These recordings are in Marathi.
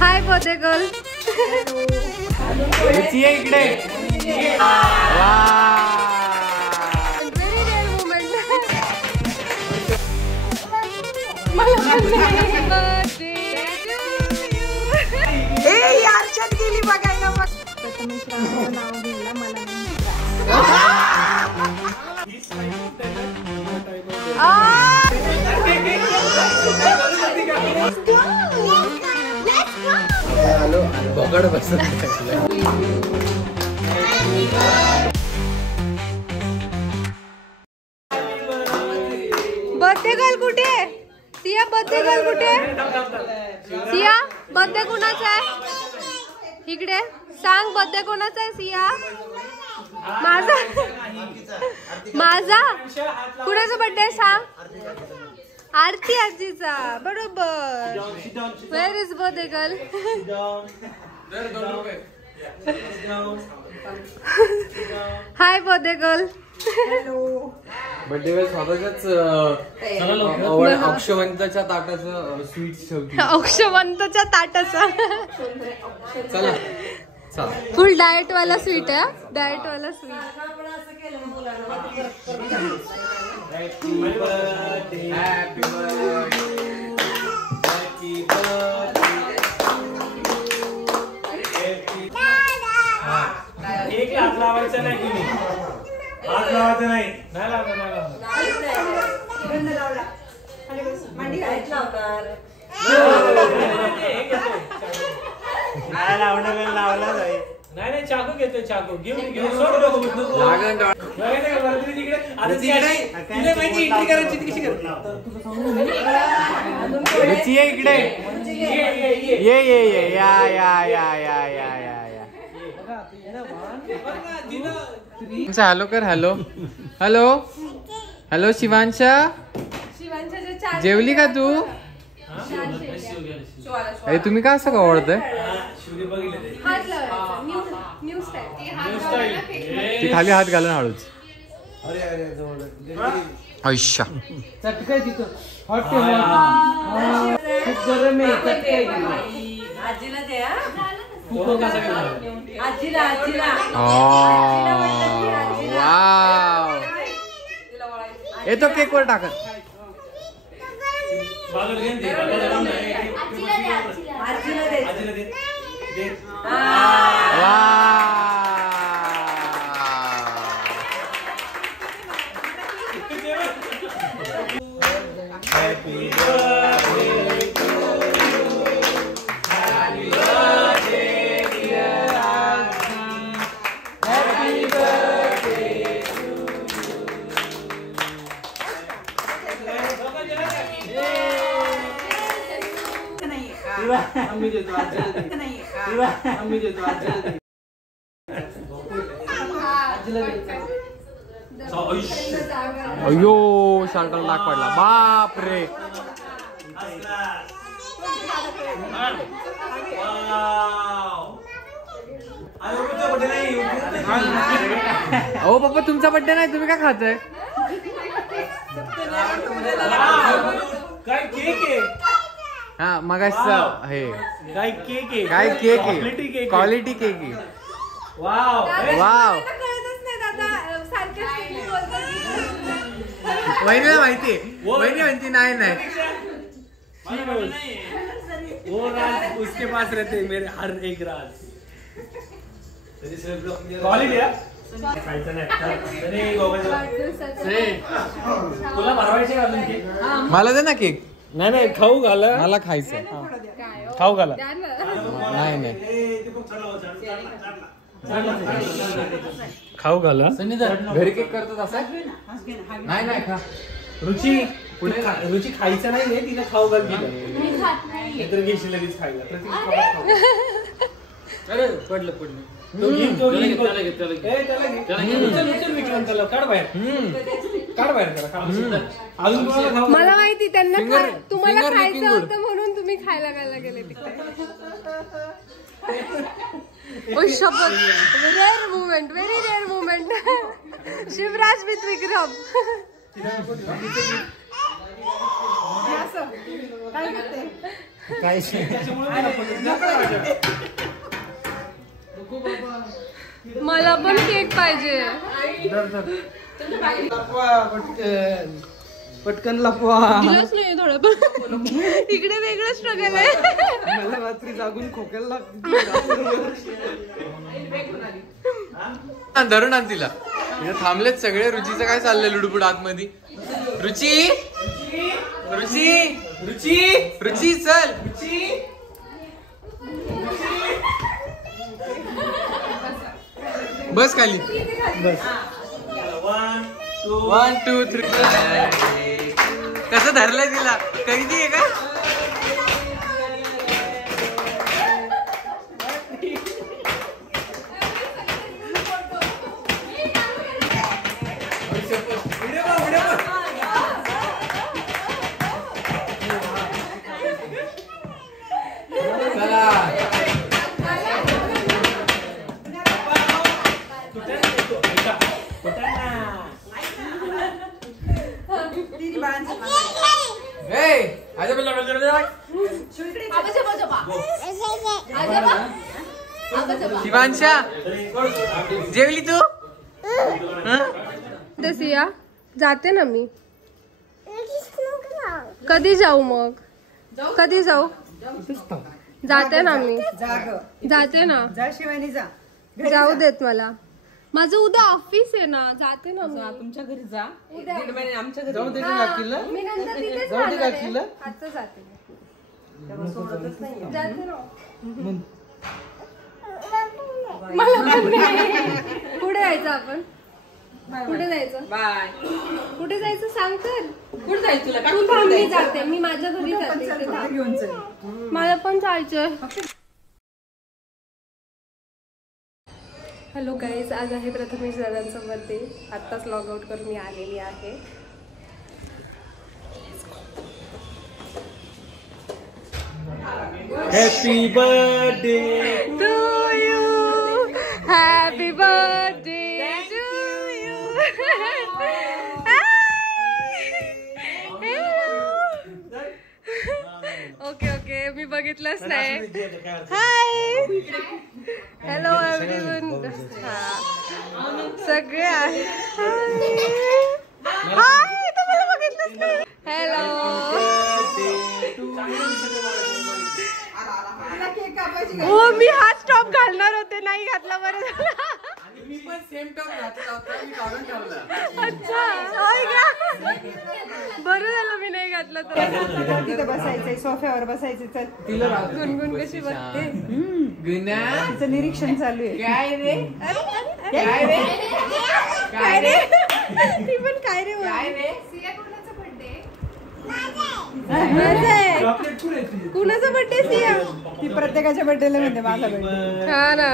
हाय बर्थडे गर्ल. इकडे यार गेली बघायला मग. प्रथमेश रावांचं नाव घ्यायला मला बगड बसत. बर्थडे गर्ल कुठे? सिया बर्थडे गर्ल कुठे? सिया बर्थडे कोणाचा आहे? इकडे सांग बर्थडे कोणाचा आहे सिया? माझा. माझा कुणाचा बर्थडे आहे सांग? आरती आजीचा. बरोबर. Where is birthday girl? High birthday girl. Birthday girl स्वतःच्याच अक्षवंताच्या ताटाचं स्वीट ठेवते. अक्षवंताच्या ताटाचा. चला फुल डाएट वाला स्वीट आहे. डाएट वाला sweet. Happy birthday happy birthday happy birthday. एक हात लावायचा नाही तुम्ही. हात लावायचा नाही. नाही लावणार नाही लावणार. मांडी घालायची लावणार. नाही लावणार लावला नाही. नाही नाही चाकू घेतोय. चाकू घेऊन घेऊन सोड नको. लागण आता तिकडे तिला माहिती एंट्री करायची कशी करते. इकडे ये ये ये या या या या या या या. हॅलो कर. Hello hello hello Shivansha. जेवली का तू? अरे तुम्ही का असं आवडतंय? ती खाली हात घालून हळूच. आयुष्या आजीला दे. आजीला आजीला. वाव. येतो केक वर टाकत. अयो शार्टल लाग पडला. बाप रे. अहो पप्पा तुमचा बर्थडे नाही. तुम्ही काय खाताय? काय केक आहे. हा मग हे काय केक आहे. काय केक आहे. क्वालिटी केक आहे. Wow wow. वहिनीला माहितीये. वहिनी म्हणती नाही नाही. वो राज उसके पास रहते मेरे हर एक राज. क्वालिटी आहे. तुला भरवायचे का अजून केक? मला दे ना केक. नाही नाही खाऊ घाला. मला खायचं. खाऊ घाला. नाही नाही खाऊ घाला. घरी केक करतात असं. नाही नाही खा. रुची पुढे रुची खायचं नाही रे. तिला खाऊ घाल. नाहीतर घेशील लगेच खायला. अरे पडलं पडलं. मला माहिती त्यांना तुम्हाला खायचं होतं म्हणून तुम्ही खायला घायला गेले तिकडे. Rare movement. Very rare movement. Shivraj with Vikram. काय पण केक पाहिजे. पटकन लपवा. दिलंच नाही थोडं पण. इकडे वेगळं स्ट्रगल आहे. मला रात्री जागून खोकायला लागते. धरून आण तिला. थांबलेत सगळे. रुचीचं काय चाललंय लुडबुड आतमध्ये. रुची रुची रुची रुची चल. बस खाली. बस. 1 2 3. कसं धरलंय तिला. कैदी आहे का. शिवांशा जेवली तू. सिया जाते ना मी. कधी जाऊ मग. कधी जाऊ. जाते ना मी. जाते ना. जाऊ देत मला. माझं उद्या ऑफिस आहे ना. जाते ना मी. तुमच्या घरी जा. आमच्या घरी जाऊ दे काकीला. मी नंतर तिथेच जाऊ दे राहणार आहे. काकीला. आता जाते. सोडतच नाही. जाते ना. मला पण नाही. कुठे जायचं आपण. कुठे जायचं. बाय. कुठे जायचं सांग तर. कुठे जायचं तुला. तू थांब मी जाते. मी माझ्या घरी जाते. इथे थांब. घेऊन चल. मला पण जायचंय. Hello guys. आज आहे प्रथमेश दादांचा बर्थडे. आत्ताच लॉग आउट करून मी आलेली आहे. Happy birthday to you. Happy birthday to you. Okay okay. मी बघितलंच नाही. Hi hello everyone. सगळे आहे. हाय तुम्हाला बघितलंच नाही. हॅलो. हो मी हा स्टॉप घालणार होते. नाही घातला. बरं झालं. मी पण सेम टॉप घातला होता. मी काढून ठेवला. अच्छा होय का. बरं झालं मी नाही घातलं तर. तिथं बसायचंय. सोफ्यावर बसायचं. चल. गुणगुण कशी बघते. गुन्हा तिचं निरीक्षण चालू आहे. काय रे. काय रे. काय रे. ती पण काय रे. काय रे. कुणाचा बर्थडे सिया. ती प्रत्येकाच्या बर्थडेला म्हणते माझा बर्थडे. हा ना.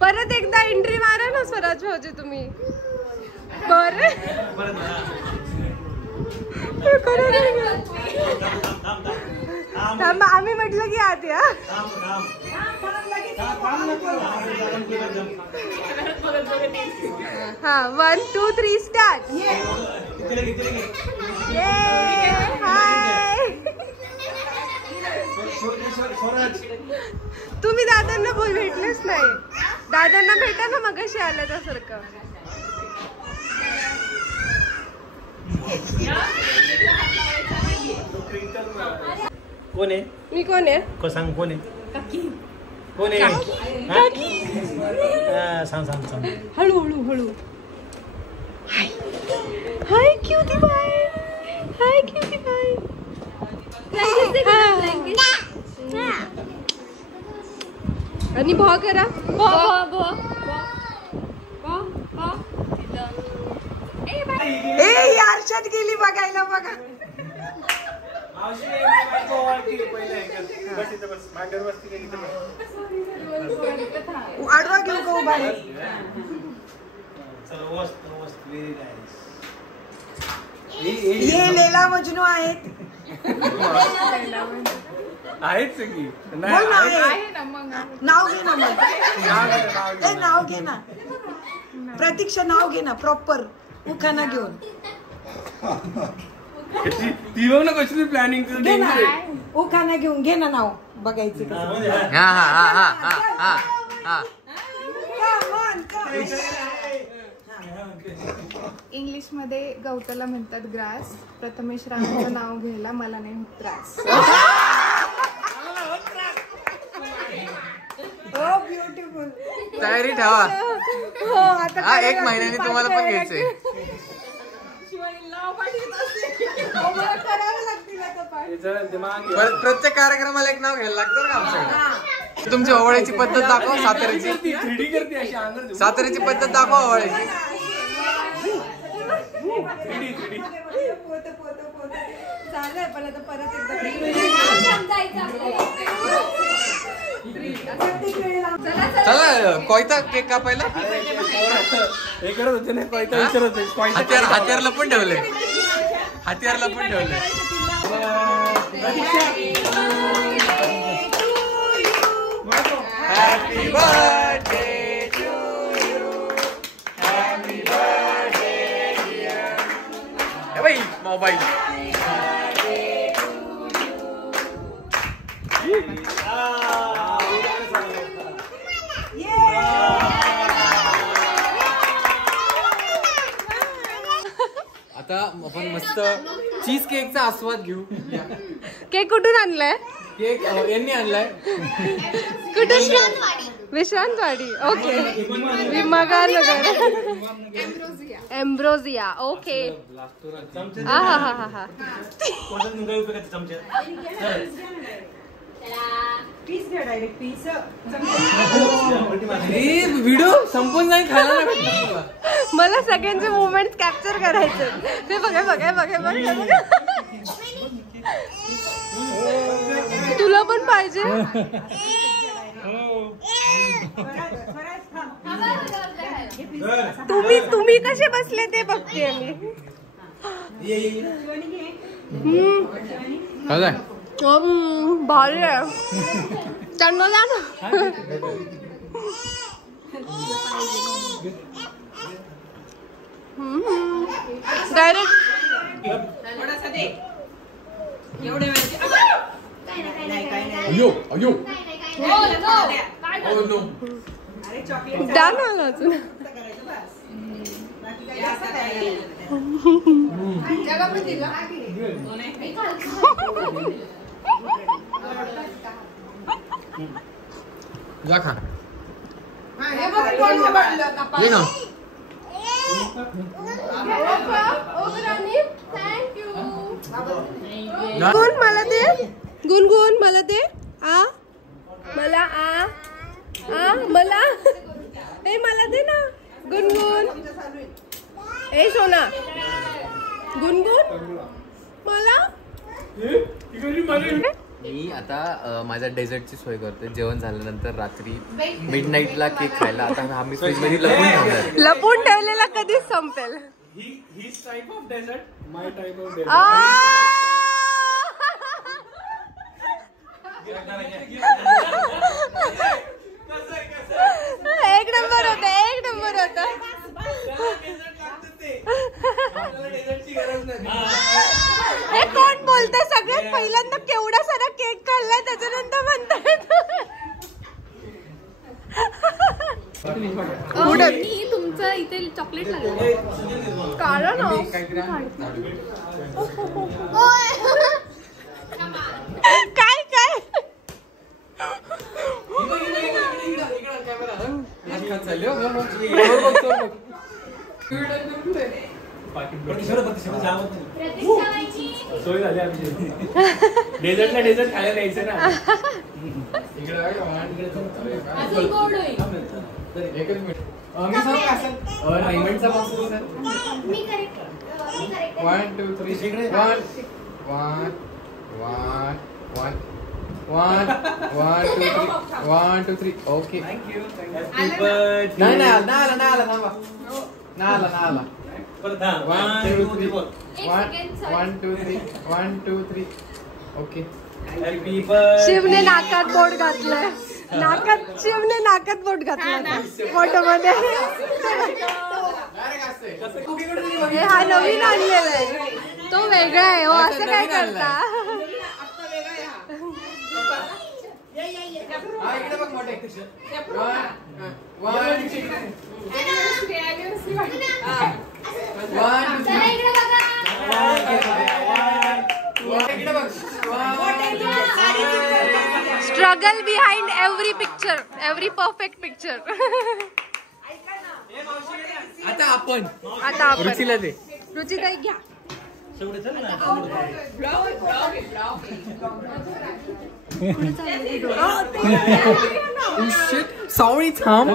परत एकदा एंट्री मारा ना स्वराज भाऊजी तुम्ही. बरं थांबा. आम्ही म्हटलं की आत या. हा 1 2 3 स्टार्ट. हाय. तुम्ही दादांना भेटलेच नाही. दादांना भेटा ना मगाशी आल्या त्यासारखं. कोण आहे. मी कोण आहे. को सांग कोण आहे. कोण आहे. सांग सांग सांग. हळू हळू हळू. हाय हाय क्यूटी बाय. हाय क्यूटी बाय. आणि भॉ करा. ए यारशात गेली बघायला. बघा. आडवा घेऊ का उभा. ये लैला मजनू आहेत. आहेच की. बोल ना. नाव घे ना. मग नाव घे ना. प्रतीक्षा नाव घे ना प्रॉपर. उखाना घेऊन. ती बघ ना कशी प्लॅनिंग. घे ना. उखाना घेऊन घे ना नाव. बघायचं. हा हा हा हा हा हा. इंग्लिश मध्ये गवताला म्हणतात ग्रास. प्रथमेश रामाचं नाव घ्यायला मला नाही होत त्रास. हो ब्युटिफुल. तयारी ठेवा. हो आता हा 1 महिन्याने तुम्हाला पण घ्यायचंय. प्रत्येक कार्यक्रमाला एक नाव घ्यायला लागतं का आमच्याकडे. तुमची ओवाळ्याची पद्धत दाखव. साताऱ्याची पद्धत दाखव ओवाळ्याची. चालेल पण आता परत चला कोयता केक कापायला. हे करत होते ना कोयता विचारत होते. हत्यार लपून ठेवले. हत्यार लपून ठेवले. Happy birthday to you. Happy birthday dear. हे बाई मोबाईल. आता आपण मस्त चीज केकचा आस्वाद घेऊ. केक कुठून आणलाय? केक यांनी आणलाय. कुठून? Vishrantwadi. Okay. Viman Nagar. Ambrosia. Okay. हा हा हा हा हा. पीस घ्या डायरेक्ट पीस. व्हिडिओ संपून नाही खायला नाही भेटणार तुला. मला सगळ्यांचे मोमेंट कॅप्चर करायचे. ते बघा बघा बघा बघा बघा. तुला पण पाहिजे? तुम्ही कसे बसले ते बघते मी. भारी आहे. त्यांना द्या ना. डायरेक्ट द्या ना अजून. जा खा. ये ना. गुण मला दे. गुणगुण मला दे. आ मला आ मला ए मला दे ना. गुणगुण. ए सोना गुणगुण मला. मी आता माझ्या डेझर्टची सोय करतोय. जेवण झाल्यानंतर रात्री मिडनाईटला केक खायला. आता आम्ही फ्रीजमध्ये लपून ठेवणार. लपून ठेवलेला कधीच संपेल. His type of dessert, my type of dessert. एक नंबर होता. एक नंबर होता. हे कोण बोलतंय? सगळ्यात पहिल्यांदा केवढा सारा केक खाल्लाय त्याच्यानंतर म्हणताय तुमचं इथे चॉकलेट लागलं. कारण काय काय सोय झाली आमची. डेझर्टला डेझर्ट खायला न्यायचं ना. एकच मिनिट. मी सांगू का सर? रायमंडचा पासून सर. 1 2 3 इकडे. 1 1 1 1 1 2 3 1 2 3. ओके. नाही आला थांबा. नाही आला. 1 2 3 1 2 3 1 2 3. ओके. शिवने नाकात बोट घातलंय. शिवने नाकात बोट घातलं फोटो मध्ये. हा नवीन आणलेला आहे. तो वेगळा आहे. हो असं काय करता? इकडे बघ मोठे. Struggle behind every picture, every perfect picture. आता आपण रुचीला दे. रुचिताई घ्या. सावळी थांब.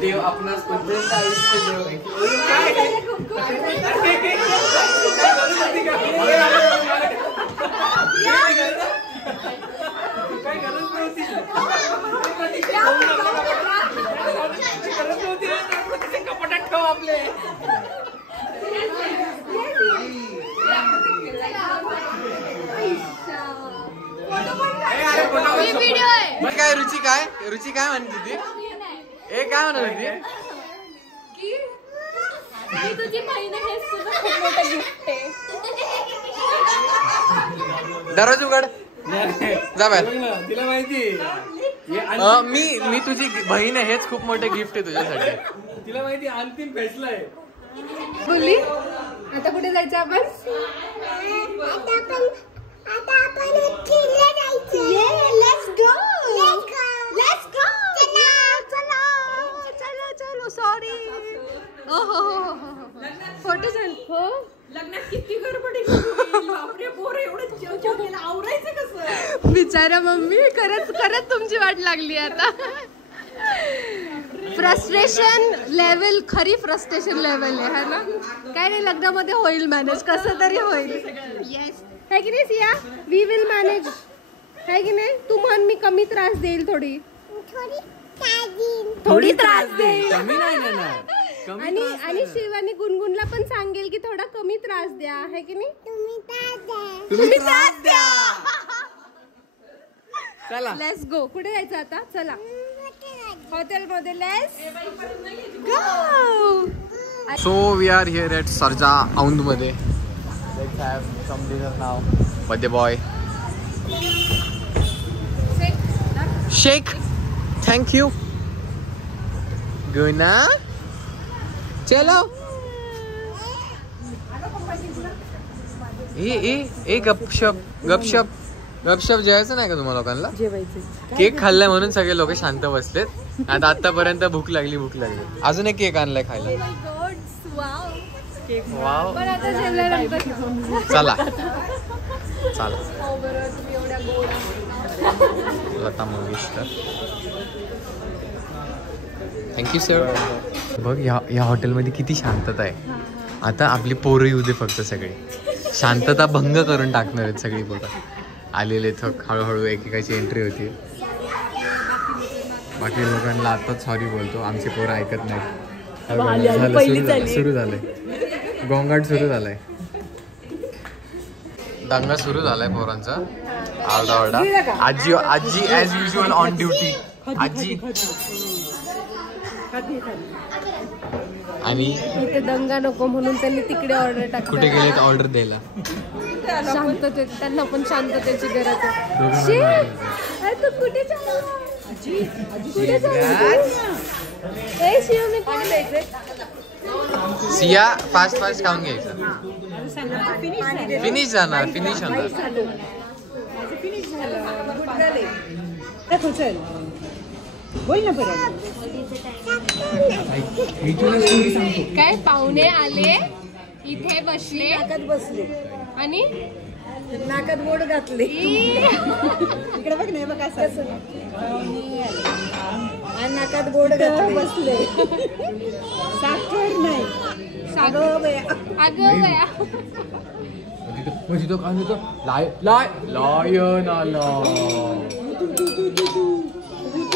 देव आपणास पर्यंत आयुष्य कपटात ठेव आपले. व्हिडिओ आहे. काय रुची काय म्हणते ती? ए काय म्हणत होती? की तुझी बहीण हेच तुझं खूप मोठं गिफ्ट आहे. दरवाजा उघड. जा बाहेर. तिला माहिती मी तुझी बहीण आहे हेच खूप मोठं गिफ्ट आहे तुझ्यासाठी. तिला माहिती अंतिम फैसला आहे. बोलली आता कुठे जायचं आपण? आता आपण किल्ले जायचं. Let's go. चलो सॉरी. ओहो फोटो हो. लग्नात किती गडबडी बापरे पोर एवढं केलं आवरायचं कसं? बिचारा मम्मी खरंच तुमची वाट लागली आता. फ्रस्ट्रेशन लेवल, खरी फ्रस्ट्रेशन लेवल आहे है ना. काय नाही लग्नामध्ये होईल मॅनेज, कसं तरी होईल. येस है की नाही सिया? वी विल मॅनेज है की नाही. तू म्हण मी कमी त्रास देईल, थोडी त्रास देईल. आणि शिवानी गुणगुणला पण सांगेल की थोडा कमी त्रास द्या है की नाही. तुम्ही त्रास द्या. चला लेट्स गो. कुठे जायचं आता? चला हॉटेलमध्ये. Let's go. So we are here at Sarja Aundh मध्ये. Let's have some dinner now. Birthday boy Sheikh. Thank you. गुना चलो. ए गपशप जेवायचं नाही का तुम्हाला लोकांना? केक खाल्लाय म्हणून सगळे लोक शांत बसलेत. आता आतापर्यंत भूक लागली. अजून एक केक आणलाय खायला. वाव. चला लता मंगेशकर. Thank you sir. बघ या हॉटेलमध्ये किती शांतता आहे. आता आपली पोरं येऊ दे फक्त. सगळे शांतता भंग करून टाकणार आहेत सगळी पोरं. आलेले थक हळूहळू एकेकाची एंट्री होती. बाकी लोकांना आताच सॉरी बोलतो. आमची पोरं ऐकत नाही. सुरू झालंय गोंगाट सुरू झालाय. दंगा सुरू झालाय पोरांचा. आरडा आजी ॲज युजल ऑन ड्युटी. आजी आणि इथे दंगा नको म्हणून त्यांनी तिकडे ऑर्डर टाकली. कुठे गेलेत ऑर्डर द्यायला? शांततेत. त्यांना पण शांततेची गरज आहे. तू कुठे सिया फास्ट खाऊन घ्यायचं. फिनिश जाणार. फिनिश होणार. काय पाहुणे आले इथे बसले आणि नाकात बोट घातले. इकडे बघ नाही बघ असं नाकात बोट घातले बसले. साखर नाही. अगं बया म्हणजे तो काय होतो? लायन आला.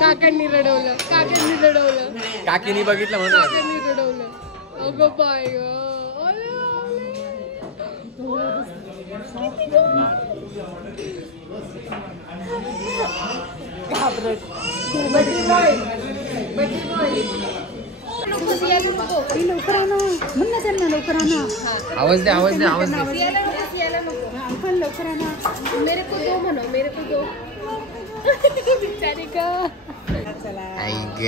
काकांनी रडवलं. काकीनी बघितलं म्हणून काकांनी रडवलं. अगं बाय. लवकर आणा म्हण ना त्यांना, लवकर आणा. आवाज दे आवाज दे आवाज दे. अंकल लवकर आणा. मेरे को दो म्हणो, मेरे को दो. बिचारी का. आई ग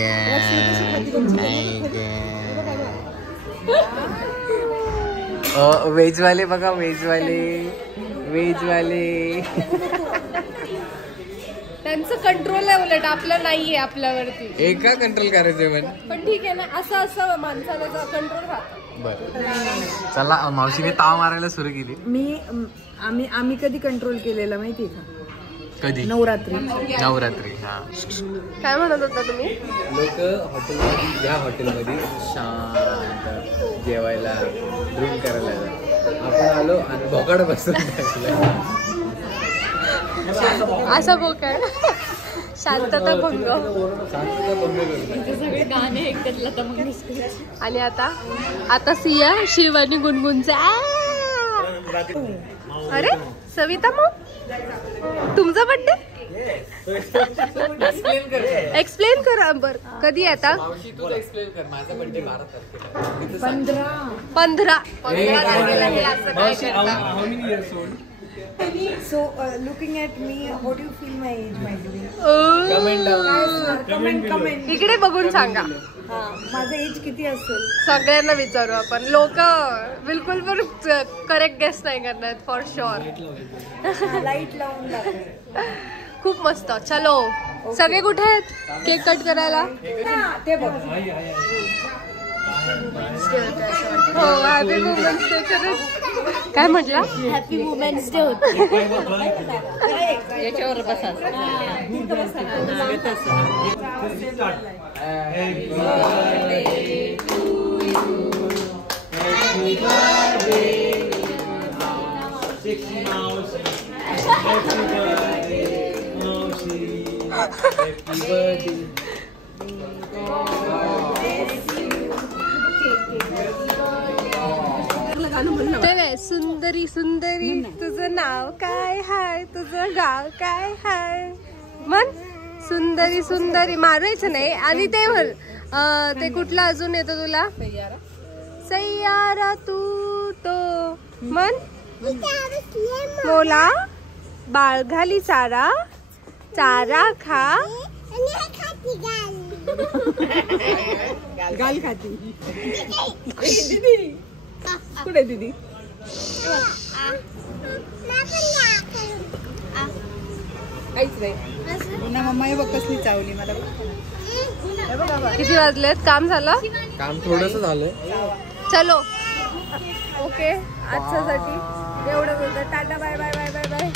व्हेज वाले बघा, व्हेज वाले त्यांचं कंट्रोल आहे, उलट आपलं नाहीये आपल्यावरती. एका कंट्रोल करायचं पण ठीक आहे ना, असं असं माणसाला कंट्रोल राहतो. बरं चला. मावशीने ताव मारायला सुरू केली. आम्ही कधी कंट्रोल केलेला माहितीये का? कधी? नवरात्री. हा. काय म्हणत होता तुम्ही? लोक हॉटेलमध्ये, या हॉटेलमध्ये शांत जेवायला, ड्रिंक करायला जातात. आपण आलो आणि भोकाड बसून असं बोकाड. शांतता भंग. सगळे गाणे ऐकत आणि आता सिया शिवानी गुणगुणचा. अरे सविता मग तुमचा बर्थडे एक्सप्लेन कर. बर कधी आता? एक्सप्लेन कर. माझा बर्थडे 12 तारखेला. 15 तारखेला हे असं काय करता? How many years old? So looking at me, how do you feel my age, my dear? Comment. इकडे बघून सांगा. माझं एज किती असेल? सगळ्यांना विचारू आपण. लोक बिलकुल पण करेक्ट गेस नाही करणार फॉर शुअर. लाईट लावून दाखव. खूप मस्त. चलो सगळे कुठे आहेत केक कट करायला? ते बघ. हो हॅपी वुमेन्स डे. खरंच काय म्हटलं? हॅपी वुमेन्स डे होत. याच्यावर बसा. सुंदरी सुंदरी तुझं नाव काय हाय, तुझं गाव काय हाय. मन सुंदरी सुंदरी मारायचं नाही. आणि ते म्हण ते कुठलं अजून येतं तुला? सैयारा तू तो मन. मोला बाळ घाली चारा, चारा खा गाल खाती. कुठे दीदी? काहीच नाही. पुन्हा मम्मा हे बघ कसली चावली मला. किती वाजलेत? काम झालं? काम थोडंसं झालंय. चलो ओके आजच्यासाठी एवढं बोलतो. Tata bye bye bye bye bye.